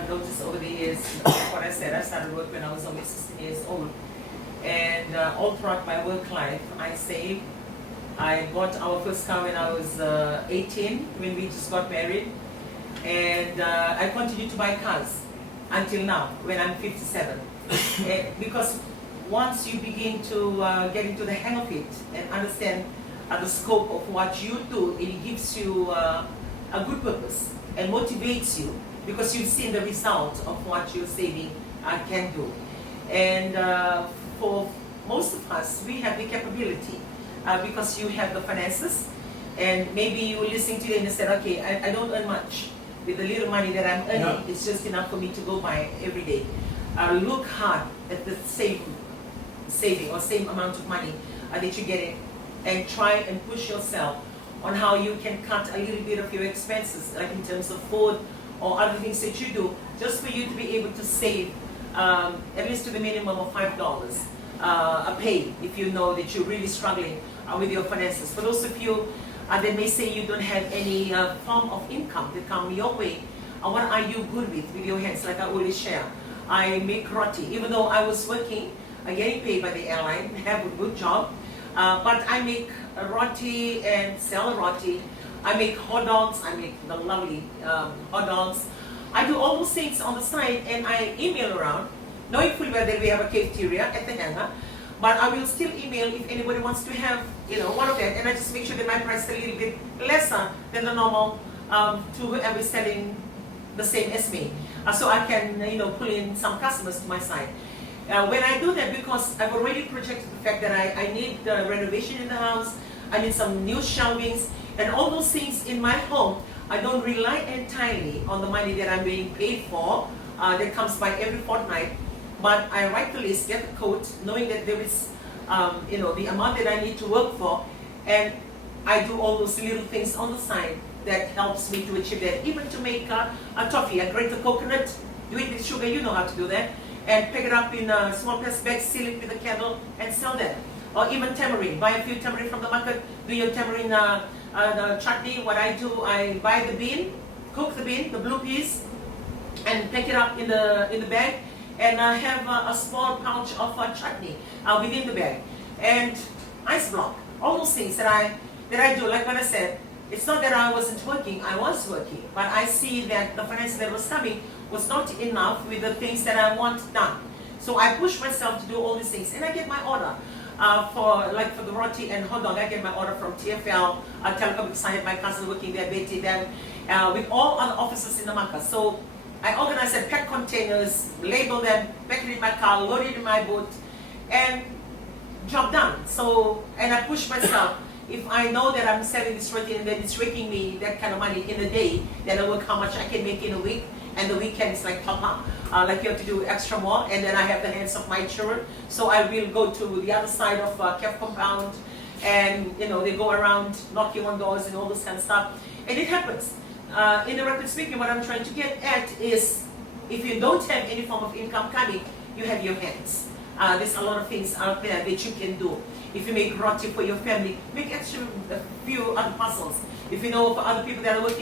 I've noticed over the years, what I said, I started work when I was only 16 years old. And all throughout my work life, I saved. I bought our first car when I was 18, when we just got married. And I continue to buy cars until now, when I'm 57. Because once you begin to get into the hang of it and understand the scope of what you do, it gives you a good purpose and motivates you because you've seen the result of what your saving can do. And for most of us, we have the capability because you have the finances, and maybe you're listening to it and said, okay, I don't earn much. With the little money that I'm earning, it's just enough for me to go by every day. Look hard at the same saving or same amount of money that you're getting, and try and push yourself on how you can cut a little bit of your expenses, like in terms of food or other things that you do, just for you to be able to save at least to the minimum of $5 a pay if you know that you're really struggling with your finances. For those of you that may say you don't have any form of income that come your way, what are you good with your hands? Like I always share, I make roti. Even though I was working, getting paid by the airline, have a good job, but I make a roti and sell a roti. I make hot dogs, I make the lovely hot dogs. I do all those things on the side, and I email around, knowing fully well that we have a cafeteria at the hangar, but I will still email if anybody wants to have, one of them, and I just make sure that my price is a little bit lesser than the normal to whoever is selling the same as me, so I can, pull in some customers to my side. When I do that, because I've already projected the fact that I need the renovation in the house, I need some new shelvings, and all those things in my home. I don't rely entirely on the money that I'm being paid for, that comes by every fortnight, but I write the list, get the quote, knowing that there is, the amount that I need to work for, and I do all those little things on the side that helps me to achieve that. Even to make a toffee, I grate the coconut, do it with sugar, you know how to do that, and pick it up in a small plastic bag, seal it with a candle, and sell that. Or even tamarind, buy a few tamarind from the market, do your tamarind the chutney. What I do, I buy the bean, cook the bean, the blue peas, and pack it up in the bag, and I have a small pouch of chutney within the bag, and ice block. All those things that I do. Like what I said, it's not that I wasn't working, I was working, but I see that the finance that was coming was not enough with the things that I want done. So I push myself to do all these things, and I get my order. For the roti and hot dog, I get my order from TFL, Telecom, because I have my cousin working there, Betty, then with all other officers in the market. So I organize and pack containers, label them, pack it in my car, load it in my boat, and job done. So, and I push myself. If I know that I'm selling this roti and that it's making me that kind of money in a day, then I work how much I can make in a week. And the weekend is like top up, like you have to do extra more, and then I have the hands of my children, so I will go to the other side of KEF compound, and they go around knocking on doors and all this kind of stuff, and it happens. In the record speaking, what I'm trying to get at is, if you don't have any form of income coming, you have your hands. There's a lot of things out there that you can do. If you make roti for your family, make extra a few other puzzles. If you know for other people that are working